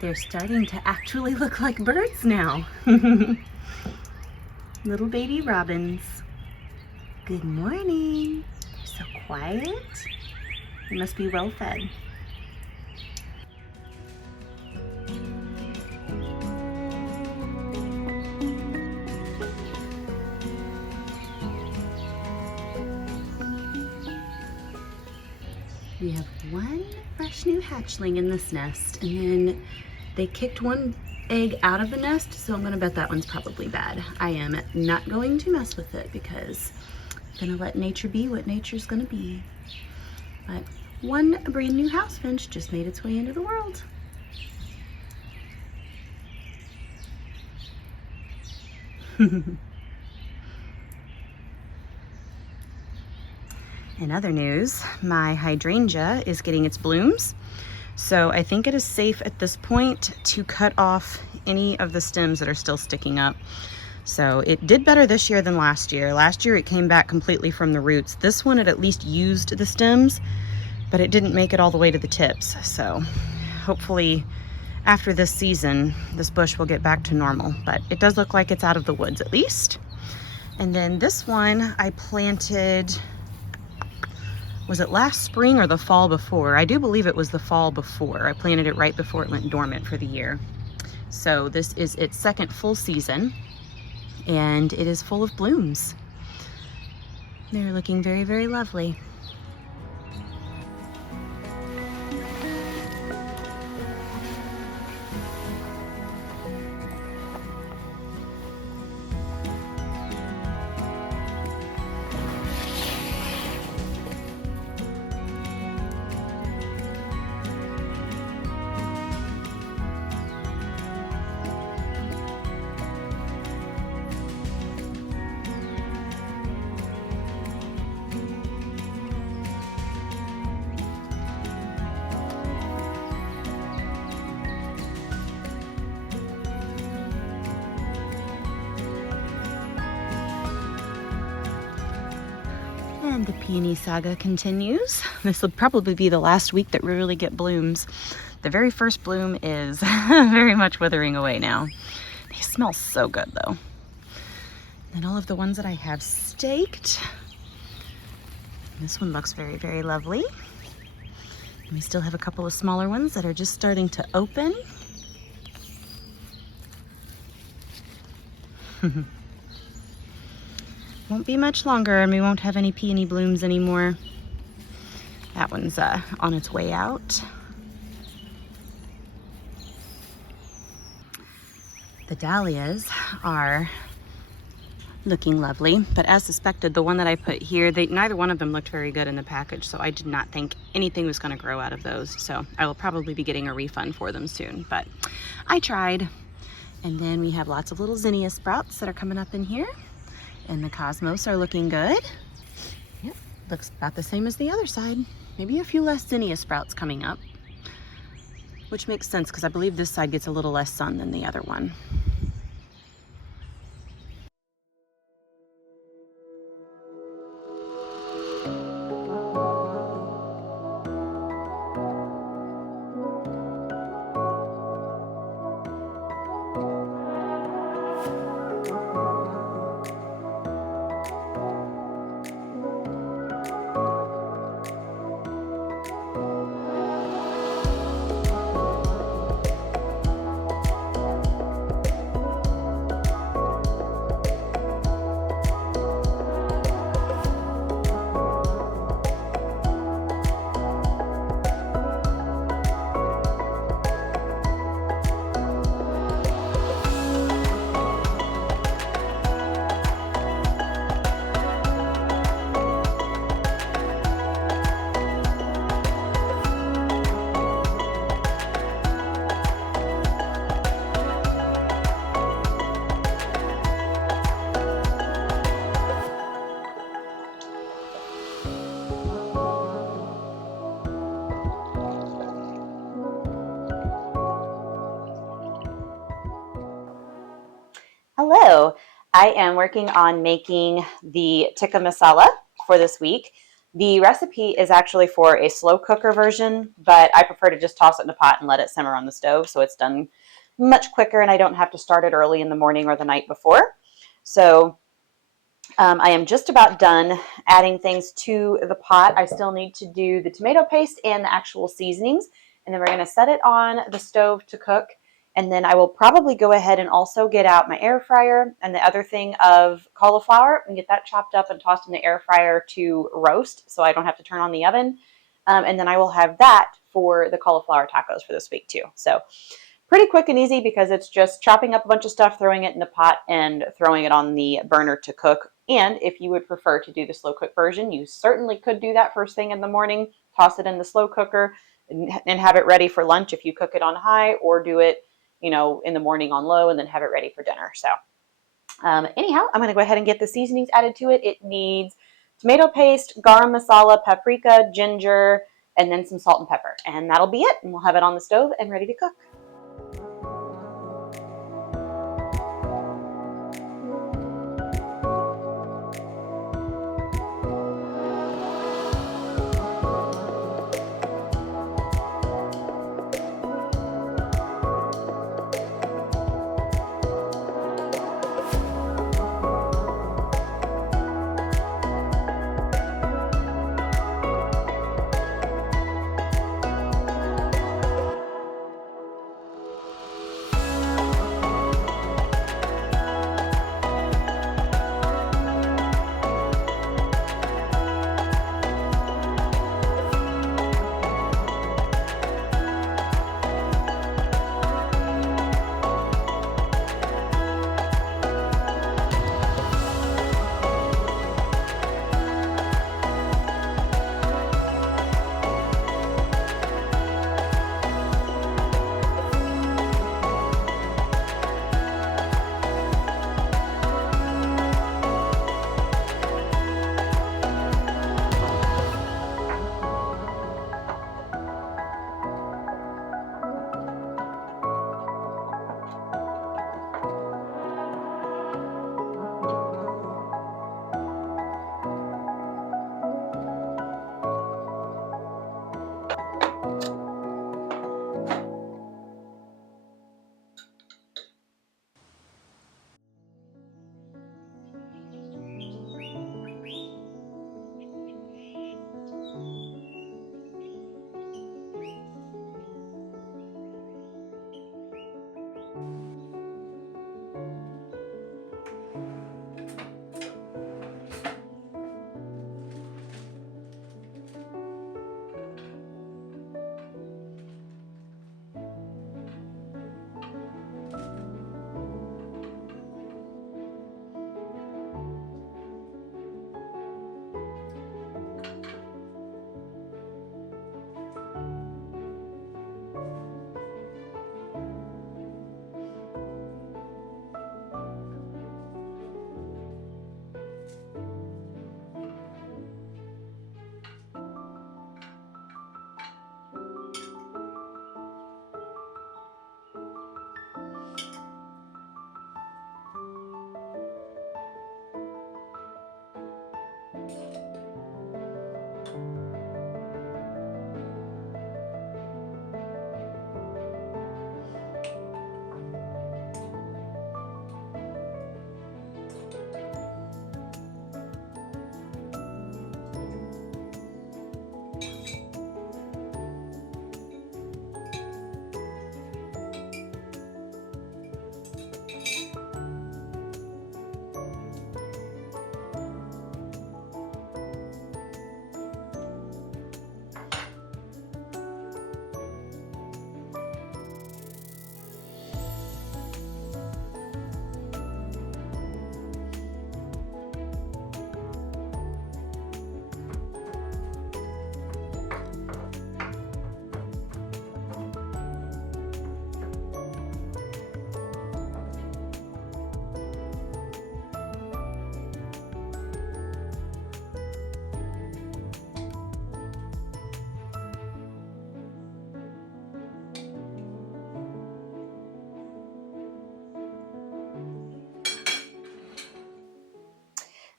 They're starting to actually look like birds now. Little baby robins. Good morning. They're so quiet. They must be well fed. We have one fresh new hatchling in this nest, and then they kicked one egg out of the nest, so I'm gonna bet that one's probably bad. I am not going to mess with it because I'm gonna let nature be what nature's gonna be. But one brand new house finch just made its way into the world. In other news, my hydrangea is getting its blooms. So I think it is safe at this point to cut off any of the stems that are still sticking up. So it did better this year than last year. Last year it came back completely from the roots. This one it at least used the stems, but it didn't make it all the way to the tips. So hopefully after this season, this bush will get back to normal, but it does look like it's out of the woods at least. And then this one I planted, was it last spring or the fall before? I do believe it was the fall before. I planted it right before it went dormant for the year. So this is its second full season, and it is full of blooms. They're looking very, very lovely. And the peony saga continues. This will probably be the last week that we really get blooms. The very first bloom is very much withering away now. They smell so good though. And all of the ones that I have staked. This one looks very, very lovely. And we still have a couple of smaller ones that are just starting to open. Won't be much longer and we won't have any peony blooms anymore. That one's on its way out. The dahlias are looking lovely, but as suspected, the one that I put here, neither one of them looked very good in the package, so I did not think anything was going to grow out of those. So I will probably be getting a refund for them soon, but I tried. And then we have lots of little zinnia sprouts that are coming up in here. And the cosmos are looking good. Yep, looks about the same as the other side. Maybe a few less zinnia sprouts coming up, which makes sense because I believe this side gets a little less sun than the other one. Hello, I am working on making the tikka masala for this week. The recipe is actually for a slow cooker version, but I prefer to just toss it in a pot and let it simmer on the stove so it's done much quicker and I don't have to start it early in the morning or the night before. So I am just about done adding things to the pot. I still need to do the tomato paste and the actual seasonings, and then we're going to set it on the stove to cook. And then I will probably go ahead and also get out my air fryer and the other thing of cauliflower and get that chopped up and tossed in the air fryer to roast so I don't have to turn on the oven. And then I will have that for the cauliflower tacos for this week too. So pretty quick and easy because it's just chopping up a bunch of stuff, throwing it in the pot, and throwing it on the burner to cook. And if you would prefer to do the slow cook version, you certainly could do that first thing in the morning, toss it in the slow cooker, and have it ready for lunch if you cook it on high, or do it, in the morning on low and then have it ready for dinner. So anyhow, I'm going to go ahead and get the seasonings added to it. It needs tomato paste, garam masala, paprika, ginger, and then some salt and pepper. And that'll be it. And we'll have it on the stove and ready to cook.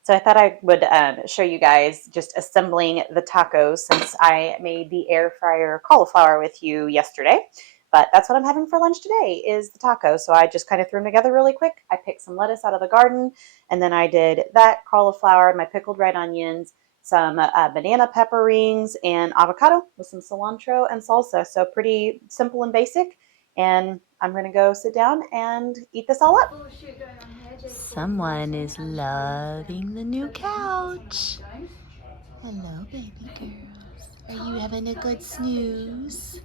So I thought I would show you guys just assembling the tacos since I made the air fryer cauliflower with you yesterday. But that's what I'm having for lunch today is the tacos. So I just kind of threw them together really quick. I picked some lettuce out of the garden, and then I did that cauliflower, my pickled red onions, some banana pepper rings, and avocado with some cilantro and salsa. So pretty simple and basic. And I'm going to go sit down and eat this all up. Someone is loving the new couch. Hello, baby girls. Are you having a good snooze?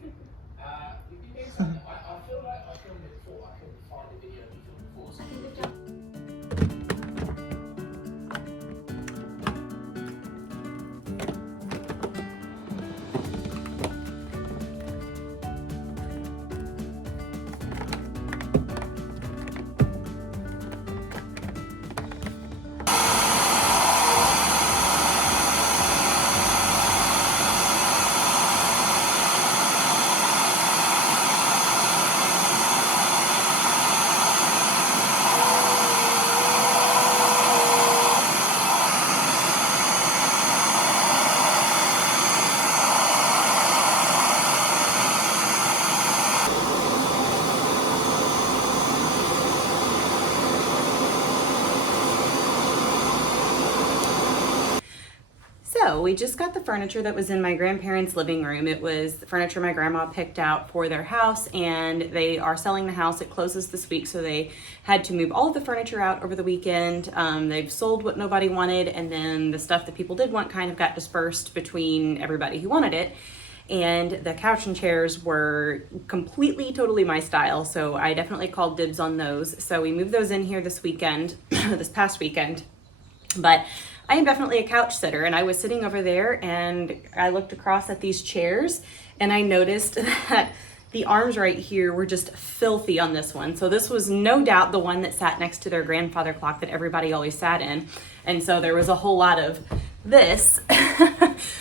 So we just got the furniture that was in my grandparents' living room. It was the furniture my grandma picked out for their house, and they are selling the house. It closes this week, so they had to move all of the furniture out over the weekend. They've sold what nobody wanted, and then the stuff that people did want kind of got dispersed between everybody who wanted it. And the couch and chairs were completely, totally my style, so I definitely called dibs on those. So we moved those in here this weekend, this past weekend. But I am definitely a couch sitter, and I was sitting over there and I looked across at these chairs and I noticed that the arms right here were just filthy on this one. So this was no doubt the one that sat next to their grandfather clock that everybody always sat in. And so there was a whole lot of this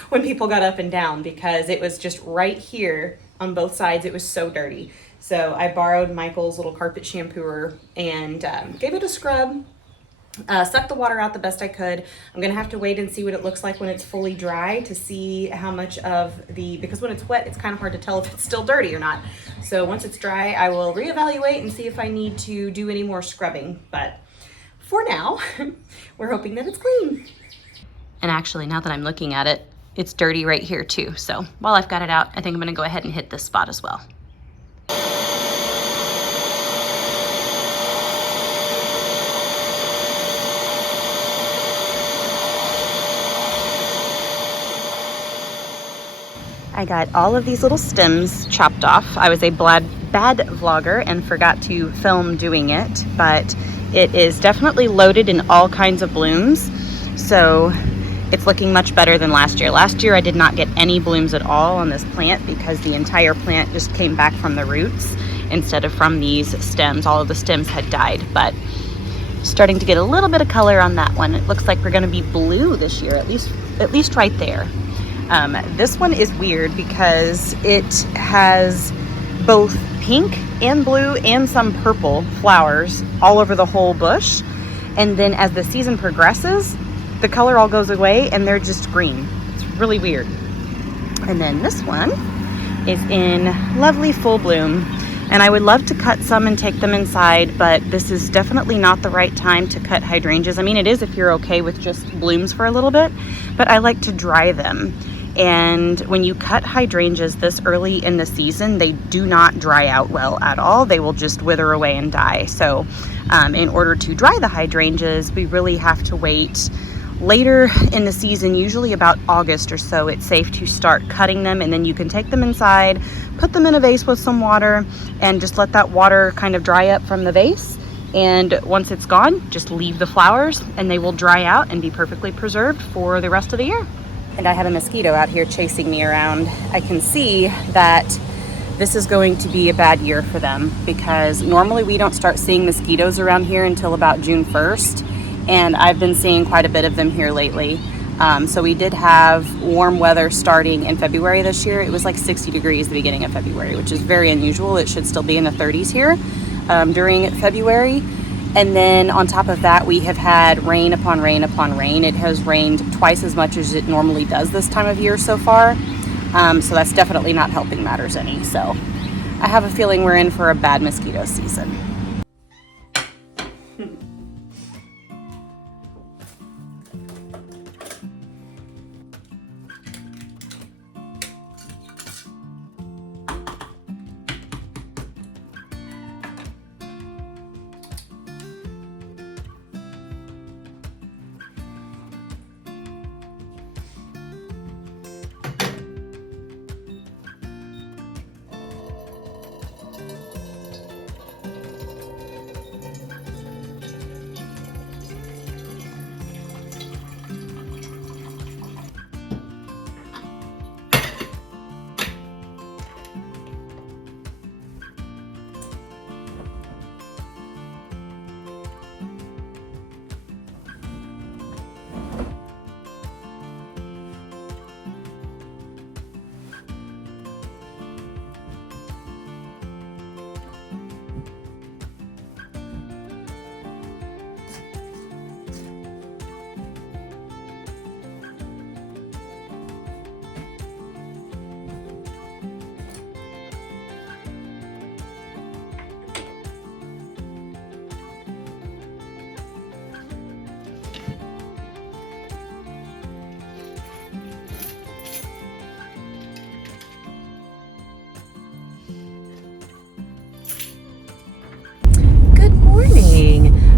when people got up and down because it was just right here on both sides. It was so dirty. So I borrowed Michael's little carpet shampooer and gave it a scrub. Sucked the water out the best I could. I'm gonna have to wait and see what it looks like when it's fully dry to see how much of because when it's wet, it's kind of hard to tell if it's still dirty or not. So once it's dry, I will reevaluate and see if I need to do any more scrubbing. But for now, we're hoping that it's clean. And actually, now that I'm looking at it, it's dirty right here too. So while I've got it out, I think I'm gonna go ahead and hit this spot as well. I got all of these little stems chopped off. I was a bad vlogger and forgot to film doing it, but it is definitely loaded in all kinds of blooms. So it's looking much better than last year. Last year I did not get any blooms at all on this plant because the entire plant just came back from the roots instead of from these stems. All of the stems had died, but starting to get a little bit of color on that one. It looks like we're gonna be blue this year, at least right there. This one is weird because it has both pink and blue and some purple flowers all over the whole bush. And then as the season progresses, the color all goes away and they're just green. It's really weird. And then this one is in lovely full bloom. And I would love to cut some and take them inside, but this is definitely not the right time to cut hydrangeas. I mean, it is if you're okay with just blooms for a little bit, but I like to dry them. And when you cut hydrangeas this early in the season, they do not dry out well at all. They will just wither away and die. So in order to dry the hydrangeas, we really have to wait later in the season, usually about August or so. It's safe to start cutting them, and then you can take them inside, put them in a vase with some water, and just let that water kind of dry up from the vase. And once it's gone, just leave the flowers and they will dry out and be perfectly preserved for the rest of the year. And I have a mosquito out here chasing me around. I can see that this is going to be a bad year for them because normally we don't start seeing mosquitoes around here until about June 1st. And I've been seeing quite a bit of them here lately. So we did have warm weather starting in February this year. It was like 60 degrees the beginning of February, which is very unusual. It should still be in the 30s here during February. And then on top of that, we have had rain upon rain upon rain. It has rained twice as much as it normally does this time of year so far. So that's definitely not helping matters any. So I have a feeling we're in for a bad mosquito season.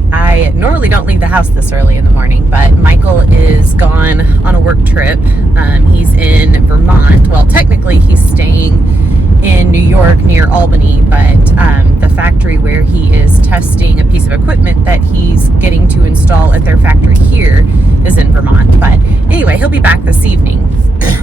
I normally don't leave the house this early in the morning, but Michael is gone on a work trip. He's in Vermont. Well, technically he's staying in New York near Albany, but the factory where he is testing a piece of equipment that he's getting to install at their factory here is in Vermont. But anyway, he'll be back this evening.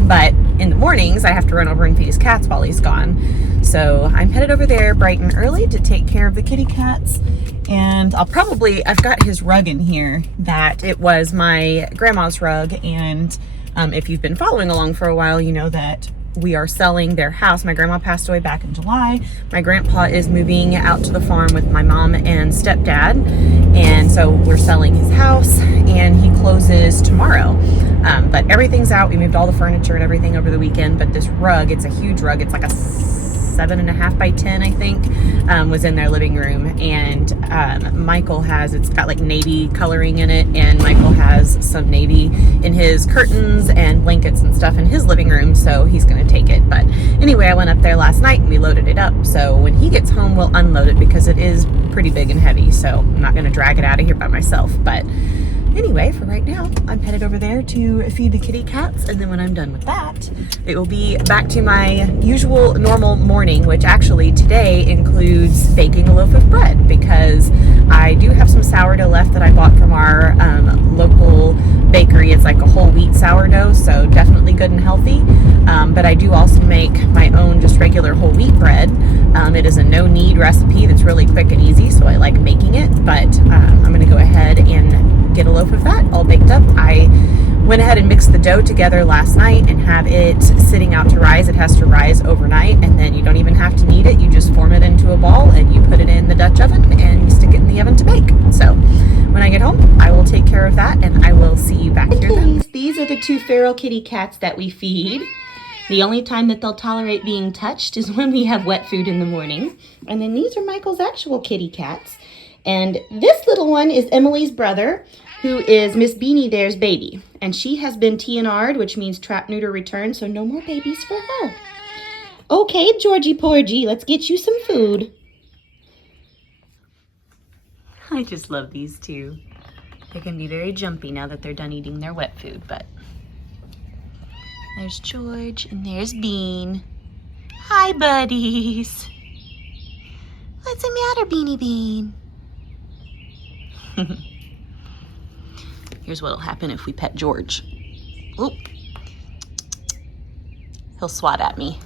But in the mornings, I have to run over and feed his cats while he's gone. So I'm headed over there bright and early to take care of the kitty cats. And I've got his rug in here that it was my grandma's rug. And if you've been following along for a while, you know that we are selling their house. My grandma passed away back in July. My grandpa is moving out to the farm with my mom and stepdad. And so we're selling his house and he closes tomorrow. But everything's out. We moved all the furniture and everything over the weekend. But this rug, it's a huge rug. It's like a 7.5 by 10, I think, was in their living room. And it's got like navy coloring in it, and Michael has some navy in his curtains and blankets and stuff in his living room, so he's gonna take it. But anyway, I went up there last night and we loaded it up, so when he gets home we'll unload it because it is pretty big and heavy, so I'm not gonna drag it out of here by myself. But anyway, for right now, I'm headed over there to feed the kitty cats, and then when I'm done with that, it will be back to my usual normal morning, which actually today includes baking a loaf of bread because I do have some sourdough left that I bought from our local bakery. It's like a whole wheat sourdough, so definitely good and healthy. But I do also make my own just regular whole wheat bread. It is a no-knead recipe that's really quick and easy, so I like making it. But I'm going to go ahead and get a loaf of that all baked up. I went ahead and mixed the dough together last night and have it sitting out to rise. It has to rise overnight, and then you don't even have to knead it. You just form it into a ball and you put it in the Dutch oven and you stick it in the oven to bake. So when I get home, I will take care of that and I will see you back here then. These are the two feral kitty cats that we feed. The only time that they'll tolerate being touched is when we have wet food in the morning. And then these are Michael's actual kitty cats. And this little one is Emily's brother, who is Miss Beanie There's baby. And she has been TNR'd, which means trap, neuter, return, so no more babies for her. Okay, Georgie Porgy, let's get you some food. I just love these two. They can be very jumpy now that they're done eating their wet food, but there's George and there's Bean. Hi, buddies. What's the matter, Beanie Bean? Here's what'll happen if we pet George. Oop. He'll swat at me.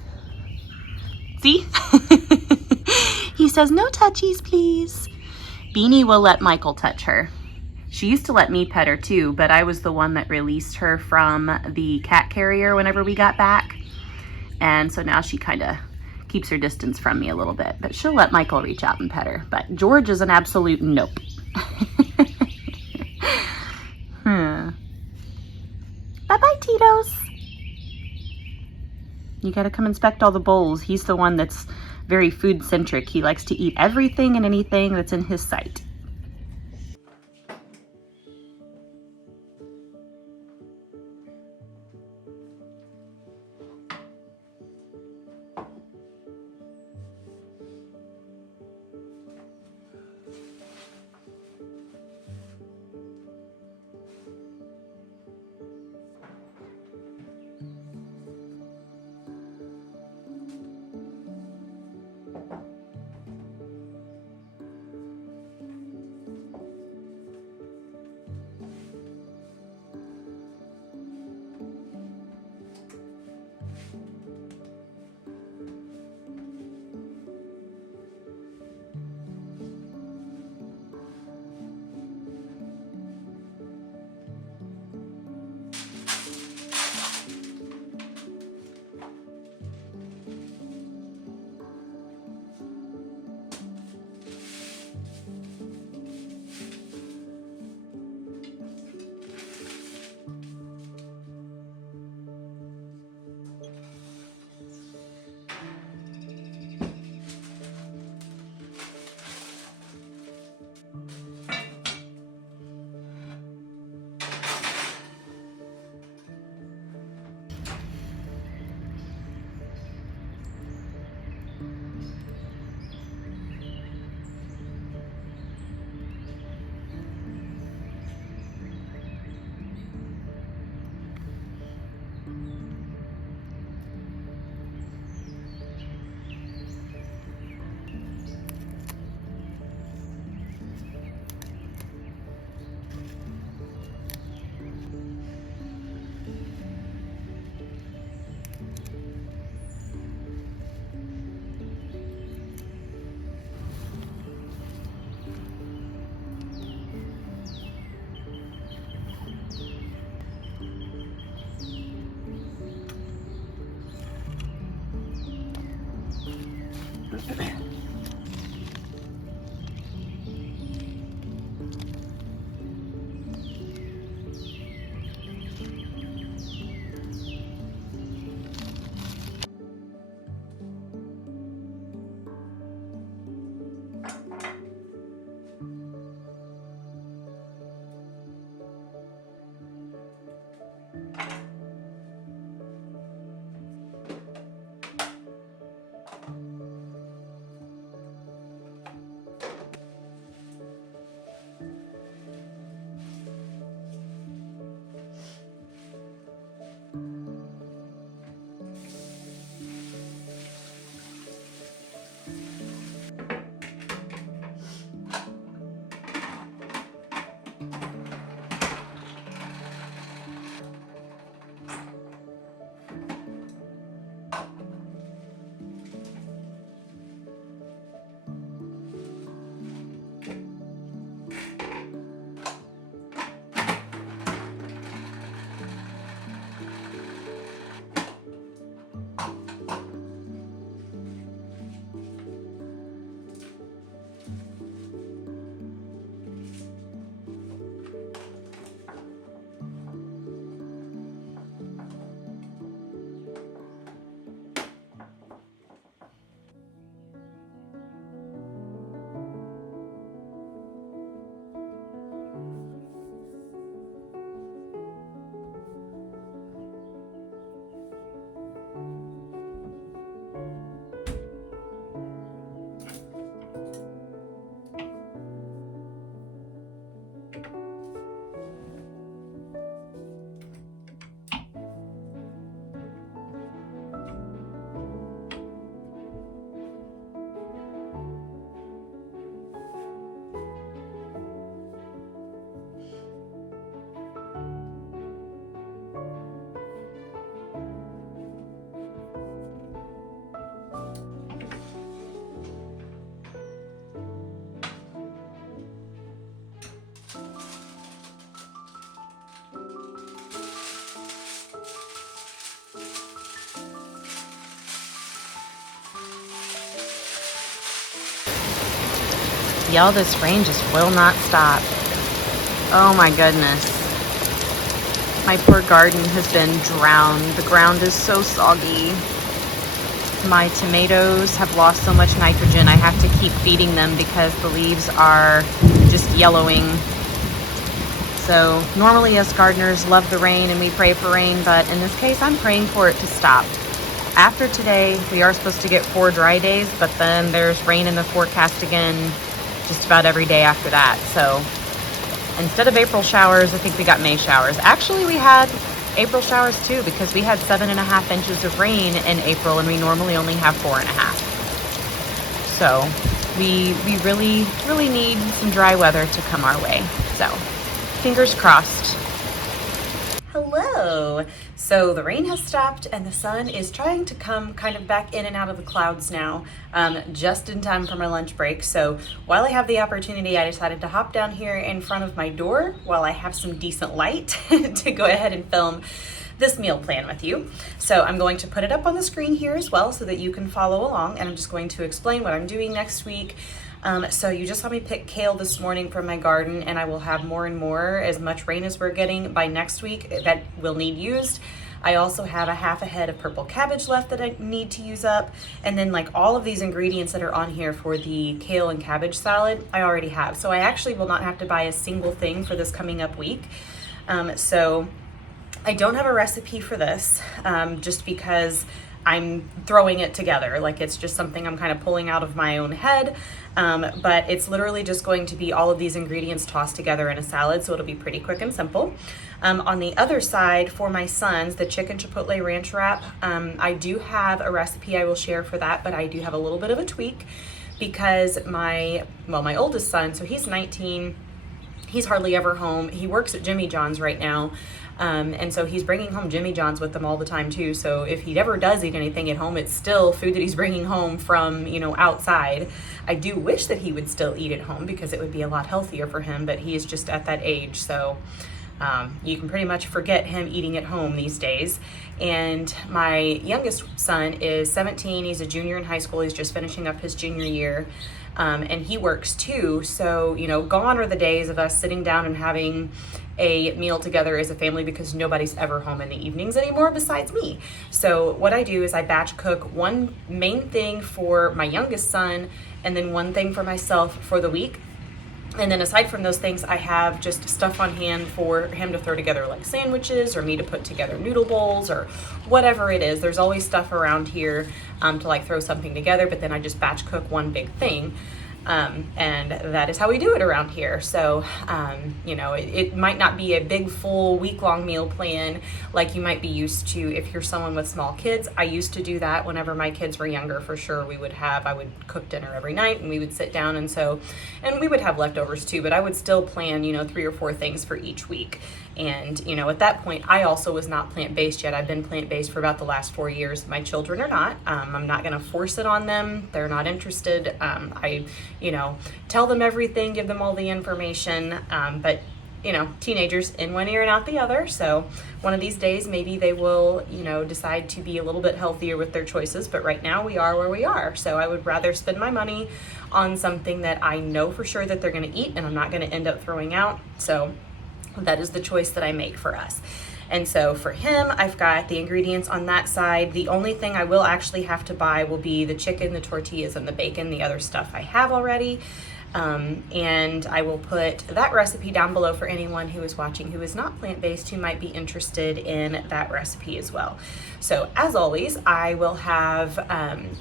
See? He says, no touchies, please. Beanie will let Michael touch her. She used to let me pet her too, but I was the one that released her from the cat carrier whenever we got back. And so now she kind of keeps her distance from me a little bit, but she'll let Michael reach out and pet her. But George is an absolute nope. Huh. Bye-bye, Tito's. You gotta come inspect all the bowls. He's the one that's very food-centric. He likes to eat everything and anything that's in his sight. Y'all, this rain just will not stop. Oh my goodness. My poor garden has been drowned. The ground is so soggy. My tomatoes have lost so much nitrogen. I have to keep feeding them because the leaves are just yellowing. So normally us gardeners love the rain and we pray for rain, but in this case, I'm praying for it to stop. After today, we are supposed to get 4 dry days, but then there's rain in the forecast again just about every day after that. So instead of April showers, I think we got May showers. Actually, we had April showers too, because we had 7.5 inches of rain in April and we normally only have 4.5. So we really need some dry weather to come our way. So fingers crossed. Hello. So the rain has stopped and the sun is trying to come kind of back in and out of the clouds now, just in time for my lunch break. So while I have the opportunity, I decided to hop down here in front of my door while I have some decent light to go ahead and film this meal plan with you. So I'm going to put it up on the screen here as well so that you can follow along, and I'm just going to explain what I'm doing next week. So you just saw me pick kale this morning from my garden, and I will have more and more as much rain as we're getting by next week that will need used. I also have a half a head of purple cabbage left that I need to use up. And then like all of these ingredients that are on here for the kale and cabbage salad, I already have. So I actually will not have to buy a single thing for this coming up week. So I don't have a recipe for this, just because I'm throwing it together. Like it's just something I'm kind of pulling out of my own head. But it's literally just going to be all of these ingredients tossed together in a salad. So it'll be pretty quick and simple. On the other side, for my sons, the chicken chipotle ranch wrap, I do have a recipe I will share for that, but I do have a little bit of a tweak because my oldest son, so he's 19, he's hardly ever home. He works at Jimmy John's right now. And so he's bringing home Jimmy John's with them all the time too. So if he ever does eat anything at home, it's still food that he's bringing home from, outside. I do wish that he would still eat at home because it would be a lot healthier for him, but he is just at that age. So you can pretty much forget him eating at home these days. And my youngest son is 17. He's a junior in high school. He's just finishing up his junior year. And he works too. So, gone are the days of us sitting down and having a meal together as a family because nobody's ever home in the evenings anymore besides me. So what I do is I batch cook one main thing for my youngest son and then one thing for myself for the week. And then aside from those things, I have just stuff on hand for him to throw together like sandwiches or me to put together noodle bowls or whatever it is. There's always stuff around here to like throw something together, but then I just batch cook one big thing. And that is how we do it around here. So, it might not be a big full week-long meal plan like you might be used to if you're someone with small kids. I used to do that whenever my kids were younger, for sure. I would cook dinner every night and we would sit down and we would have leftovers too, but I would still plan, 3 or 4 things for each week. And, at that point, I also was not plant-based yet. I've been plant-based for about the last 4 years. My children are not. I'm not going to force it on them. They're not interested. I tell them everything, give them all the information. But, teenagers in one ear and out the other. So one of these days, maybe they will, decide to be a little bit healthier with their choices. But right now we are where we are. So I would rather spend my money on something that I know for sure that they're going to eat and I'm not going to end up throwing out. So that is the choice that I make for us. And so for him, I've got the ingredients on that side. The only thing I will actually have to buy will be the chicken, the tortillas, and the bacon. The other stuff I have already. And I will put that recipe down below for anyone who is watching who is not plant-based, who might be interested in that recipe as well. So as always, I will have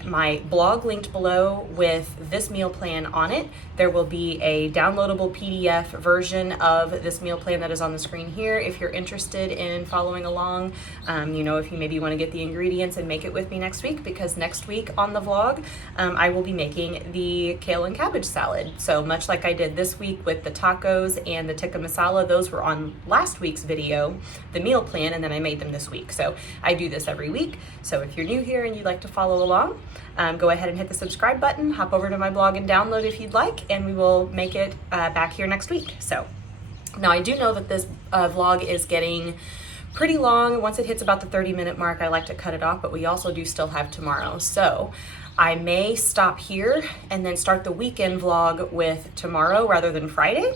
my blog linked below with this meal plan on it. There will be a downloadable PDF version of this meal plan that is on the screen here if you're interested in following along. If you maybe want to get the ingredients and make it with me next week, because next week on the vlog, I will be making the kale and cabbage salad. So much like I did this week with the tacos and the tikka masala, those were on last week's video, the meal plan, and then I made them this week. So I do this every week. So if you're new here and you'd like to follow along, go ahead and hit the subscribe button, hop over to my blog and download if you'd like, and we will make it back here next week. So now I do know that this vlog is getting pretty long. Once it hits about the 30-minute mark, I like to cut it off, but we also do still have tomorrow. So I may stop here and then start the weekend vlog with tomorrow rather than Friday.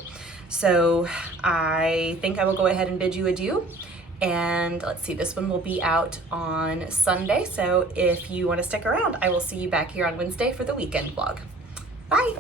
So I think I will go ahead and bid you adieu. And let's see, this one will be out on Sunday. So if you want to stick around, I will see you back here on Wednesday for the weekend vlog. Bye.